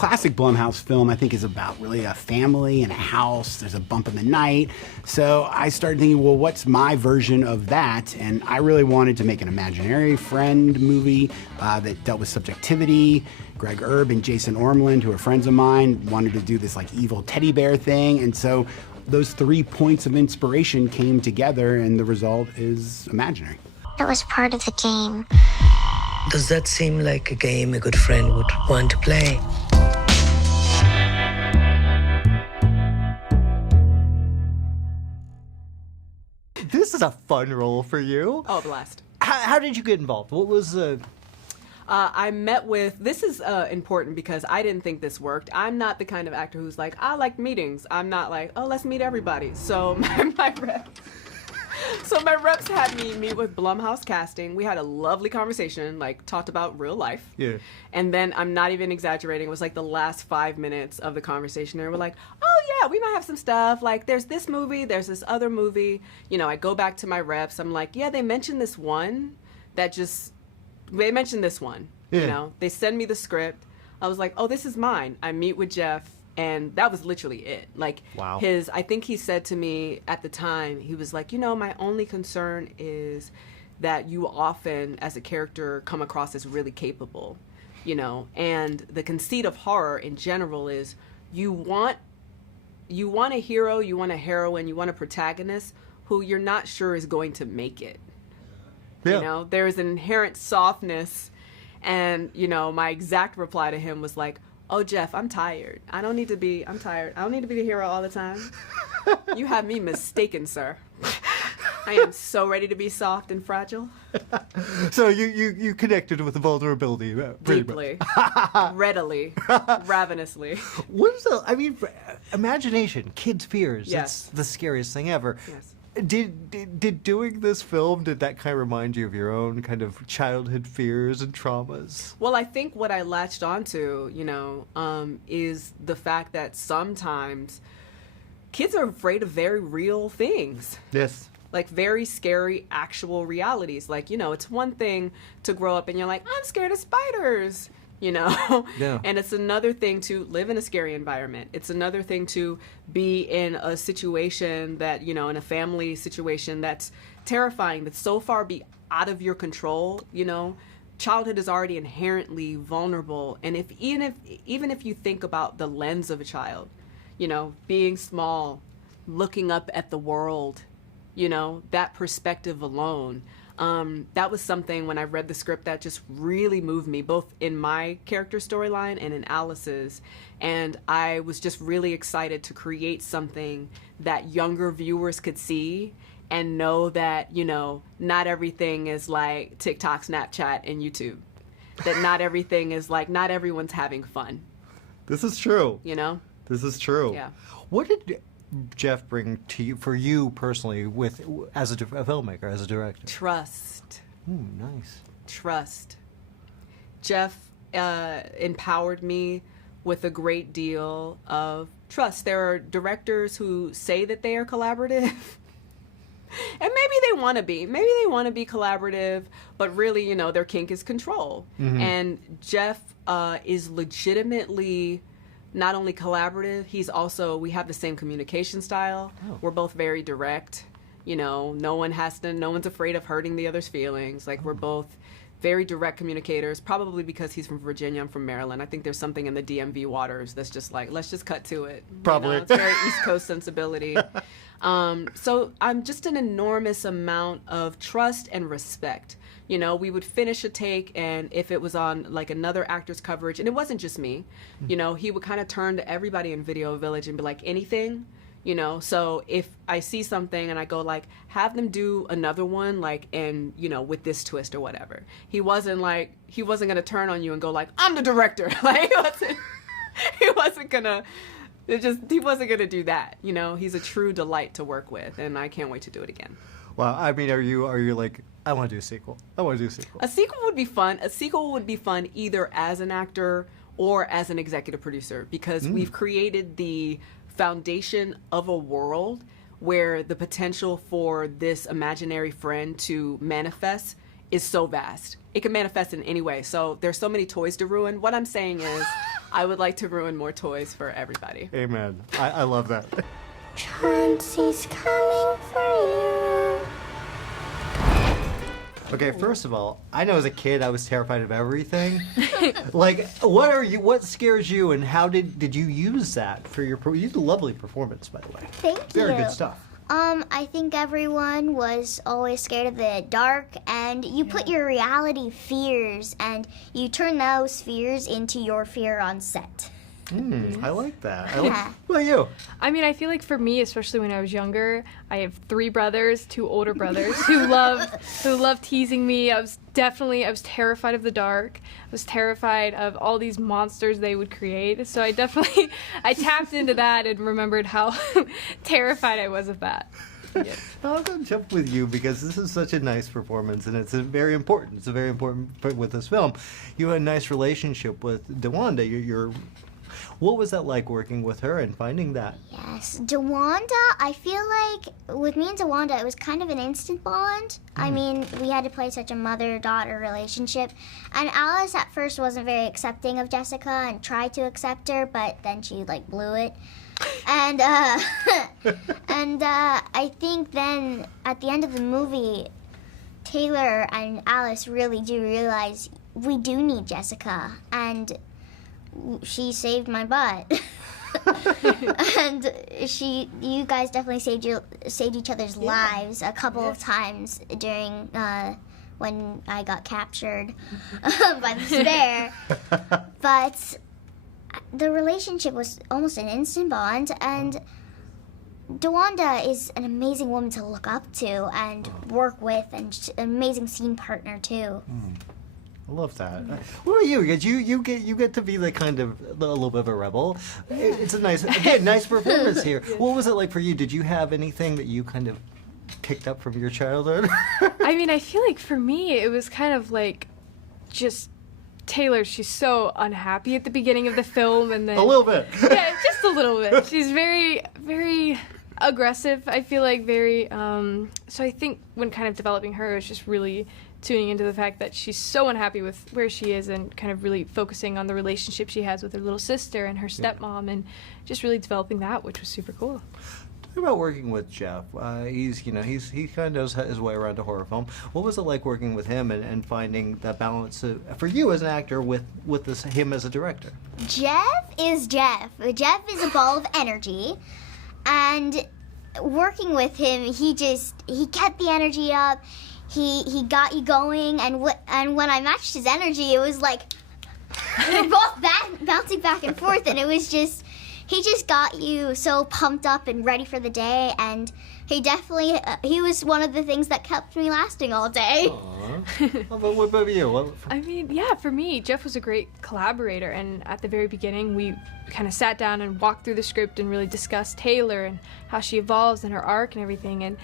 classic Blumhouse film, I think, is about really a family and a house. There's a bump in the night. So I started thinking, well, what's my version of that? And I really wanted to make an imaginary friend movie that dealt with subjectivity. Greg Erb and Jason Ormland, who are friends of mine, wanted to do this like evil teddy bear thing. And so those 3 points of inspiration came together, and the result is imaginary. It was part of the game. Does that seem like a game a good friend would want to play? This is a fun role for you. Oh, blast. How did you get involved? What was I met with, this is important because I didn't think this worked. I'm not the kind of actor who's like, I like meetings. I'm not like, oh, let's meet everybody. So my reps had me meet with Blumhouse Casting. We had a lovely conversation, like talked about real life. Yeah. And then I'm not even exaggerating. It was like the last 5 minutes of the conversation. They were like, oh yeah, we might have some stuff. Like there's this movie, there's this other movie. You know, I go back to my reps. I'm like, yeah, they mentioned this one that just, they mentioned this one. Yeah. You know, they send me the script. I was like, oh, this is mine. I meet with Jeff. And that was literally it. Like wow. I think he said to me at the time, he was like, you know, my only concern is that you often, as a character, come across as really capable, you know, and the conceit of horror in general is you want a hero, you want a heroine, you want a protagonist who you're not sure is going to make it. Yeah. You know, there is an inherent softness. And, you know, my exact reply to him was like, oh, Jeff, I'm tired. I'm tired. I don't need to be the hero all the time. You have me mistaken, sir. I am so ready to be soft and fragile. So you connected with the vulnerability. Deeply. Readily. Ravenously. Imagination, kids' fears. Yes. It's the scariest thing ever. Yes. Did doing this film, did that kind of remind you of your own kind of childhood fears and traumas? Well, I think what I latched onto, you know, is the fact that sometimes kids are afraid of very real things. Yes. Like very scary actual realities. Like, you know, it's one thing to grow up and you're like, I'm scared of spiders. You know? Yeah. And it's another thing to live in a scary environment. It's another thing to be in a situation that, you know, in a family situation that's terrifying, that's so far be out of your control, you know? Childhood is already inherently vulnerable. And even if you think about the lens of a child, you know, being small, looking up at the world, you know, that perspective alone, that was something when I read the script that just really moved me, both in my character storyline and in Alice's. And I was just really excited to create something that younger viewers could see and know that, you know, not everything is like TikTok, Snapchat, and YouTube. That not everything is like, not everyone's having fun. This is true. You know? This is true. Yeah. What did Jeff bring to you, for you personally, as a filmmaker, as a director? Trust. Ooh, nice. Trust. Jeff empowered me with a great deal of trust. There are directors who say that they are collaborative, and maybe they want to be. Maybe they want to be collaborative, but really, you know, their kink is control. Mm-hmm. And Jeff is legitimately not only collaborative, we have the same communication style. Oh. We're both very direct. You know, no one's afraid of hurting the other's feelings. Like, we're both very direct communicators, probably because he's from Virginia, I'm from Maryland. I think there's something in the DMV waters that's just like, let's just cut to it. Probably. You know, it's very East Coast sensibility. So I'm just an enormous amount of trust and respect. You know, we would finish a take, and if it was on like another actor's coverage, and it wasn't just me, you know, he would kind of turn to everybody in Video Village and be like, anything, you know. So if I see something and I go like, have them do another one, like, and you know, with this twist or whatever. He wasn't gonna turn on you and go like, I'm the director. Like, he wasn't gonna do that. You know, he's a true delight to work with, and I can't wait to do it again. Wow. I mean, are you like, I want to do a sequel. A sequel would be fun. A sequel would be fun either as an actor or as an executive producer, because we've created the foundation of a world where the potential for this imaginary friend to manifest is so vast. It can manifest in any way. So there's so many toys to ruin. What I'm saying is I would like to ruin more toys for everybody. Amen. I love that. Chauncey's coming for you. Okay, first of all, I know as a kid I was terrified of everything. Like, what scares you, and how did you use that for your, you did a lovely performance, by the way. Thank you. Very good stuff. I think everyone was always scared of the dark, and you put your reality fears, and you turn those fears into your fear on set. I like that. Yeah. What about you? I mean, I feel like for me, especially when I was younger, I have 3 brothers, 2 older brothers who love teasing me. I was terrified of the dark. I was terrified of all these monsters they would create. So I tapped into that and remembered how terrified I was of that. Yeah. I'll go jump with you because this is such a nice performance, and it's very important. It's a very important part with this film. You have a nice relationship with Dewanda. What was that like working with her and finding that? Yes, Dewanda, I feel like with me and Dewanda, it was kind of an instant bond. I mean, we had to play such a mother-daughter relationship. And Alice at first wasn't very accepting of Jessica and tried to accept her, but then she, blew it. And, I think then at the end of the movie, Taylor and Alice really do realize we do need Jessica, and she saved my butt. And you guys definitely saved each other's lives a couple of times during when I got captured by the bear. But the relationship was almost an instant bond, and Dewanda is an amazing woman to look up to and work with, and an amazing scene partner too. I love that. What about you? Because you get to be a little bit of a rebel. It's a nice performance here. What was it like for you? Did you have anything that you kind of picked up from your childhood? I mean, I feel like for me, it was kind of like just Taylor. She's so unhappy at the beginning of the film, and then A little bit. Yeah, just a little bit. She's very, very aggressive. I feel like very. So I think when kind of developing her, it was just really tuning into the fact that she's so unhappy with where she is, and kind of really focusing on the relationship she has with her little sister and her stepmom, and just really developing that, which was super cool. Talk about working with Jeff. He kind of knows his way around a horror film. What was it like working with him and finding that balance for you as an actor with him as a director? Jeff is Jeff. Jeff is a ball of energy, and working with him, he kept the energy up. He got you going, and when I matched his energy, it was like we were both bouncing back and forth, and it was just, he just got you so pumped up and ready for the day, and he was one of the things that kept me lasting all day. What about you? I mean, yeah, for me, Jeff was a great collaborator, and at the very beginning, we kind of sat down and walked through the script and really discussed Taylor and how she evolves and her arc and everything, and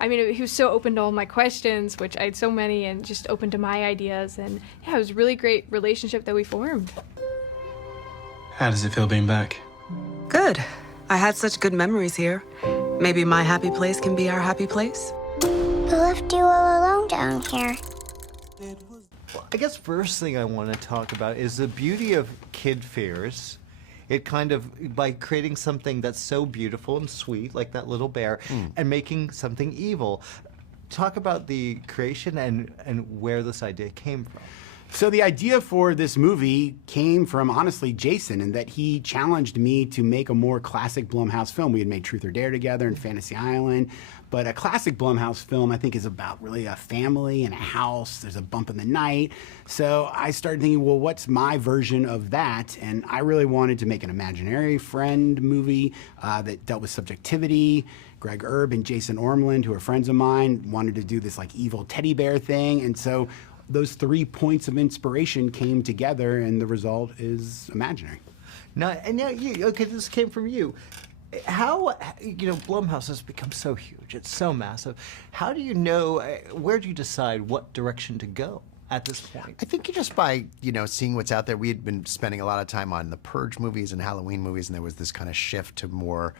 I mean, he was so open to all my questions, which I had so many, and just open to my ideas, and yeah, it was a really great relationship that we formed. How does it feel being back? Good. I had such good memories here. Maybe my happy place can be our happy place. Who left you all alone down here? I guess first thing I want to talk about is the beauty of kid fears. It kind of, by creating something that's so beautiful and sweet, like that little bear, and making something evil. Talk about the creation and where this idea came from. So the idea for this movie came from, honestly, Jason, in that he challenged me to make a more classic Blumhouse film. We had made Truth or Dare together and Fantasy Island, but a classic Blumhouse film, I think, is about really a family and a house. There's a bump in the night. So I started thinking, well, what's my version of that? And I really wanted to make an imaginary friend movie that dealt with subjectivity. Greg Erb and Jason Ormland, who are friends of mine, wanted to do this evil teddy bear thing. And so those 3 points of inspiration came together, and the result is imaginary. Now this came from you. How, Blumhouse has become so huge. It's so massive. How do you know, where do you decide what direction to go at this point? I think just by, seeing what's out there. We had been spending a lot of time on the Purge movies and Halloween movies, and there was this kind of shift to more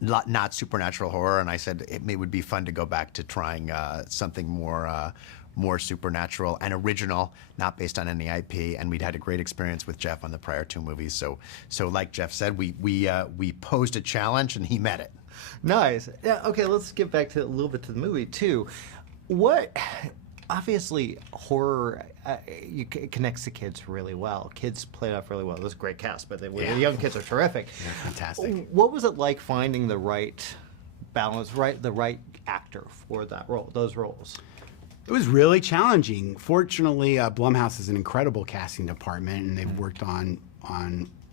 not supernatural horror, and I said it would be fun to go back to trying something more more supernatural and original, not based on any IP. And we'd had a great experience with Jeff on the prior 2 movies. So like Jeff said, we posed a challenge and he met it. Nice. Yeah. Okay. Let's get back to a little bit to the movie too. Obviously, horror it connects to kids really well. Kids play it off really well. There's a great cast, but the young kids are terrific. Yeah, fantastic. What was it like finding the right balance, the right actor for those roles? It was really challenging. Fortunately, Blumhouse is an incredible casting department, and they've worked on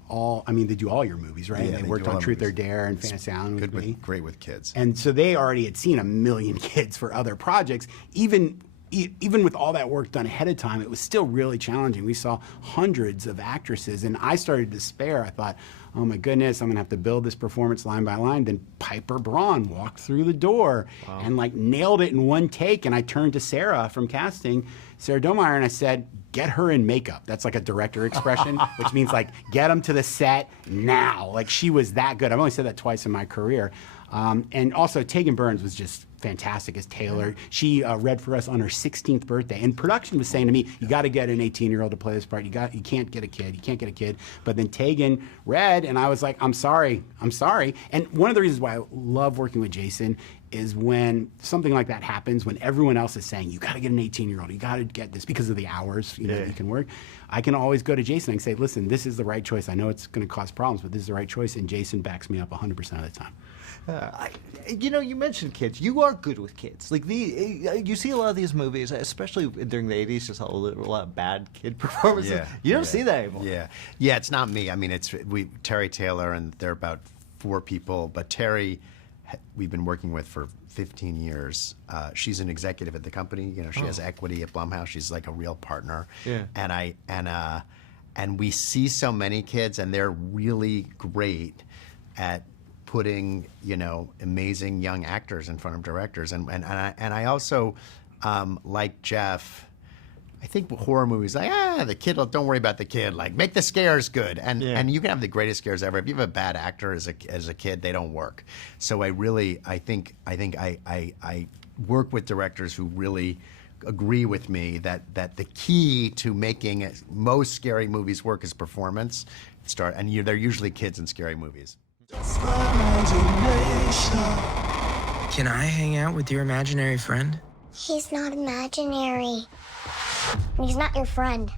all. I mean, they do all your movies, right? Yeah, they they worked do all on the Truth or movies. Dare and Fantasy Island with me. Great with kids. And so they already had seen 1 million kids for other projects. Even with all that work done ahead of time, it was still really challenging. We saw hundreds of actresses, and I started to despair. I thought, oh my goodness, I'm gonna have to build this performance line by line. Then Pyper Braun walked through the door and like nailed it in 1 take. And I turned to Sarah from casting, Sarah Domeyer, and I said, get her in makeup. That's like a director expression, which means like, get them to the set now. Like, she was that good. I've only said that twice in my career. And also, Taegen Burns was just fantastic as Taylor. She read for us on her 16th birthday. And production was saying to me, you got to get an 18-year-old to play this part. You can't get a kid. You can't get a kid. But then Taegen read, and I was like, I'm sorry. And one of the reasons why I love working with Jason is when something like that happens, when everyone else is saying, you got to get an 18-year-old, you got to get this because of the hours that you can work. I can always go to Jason and say, listen, this is the right choice. I know it's going to cause problems, but this is the right choice. And Jason backs me up 100% of the time. You mentioned kids. You are good with kids. Like you see a lot of these movies, especially during the '80s, just a lot of bad kid performances. Yeah, you don't see that anymore. Yeah. It's not me. I mean, it's Terry Taylor, and they're about 4 people. But Terry, we've been working with for 15 years. She's an executive at the company. You know, she has equity at Blumhouse. She's like a real partner. Yeah. And we see so many kids, and they're really great at putting, amazing young actors in front of directors. And I also, like Jeff, I think horror movies, like, the kid, don't worry about the kid. Like, make the scares good. And you can have the greatest scares ever. If you have a bad actor as a kid, they don't work. So I think I work with directors who really agree with me that the key to making most scary movies work is performance. And they're usually kids in scary movies. Can I hang out with your imaginary friend? He's not imaginary. He's not your friend.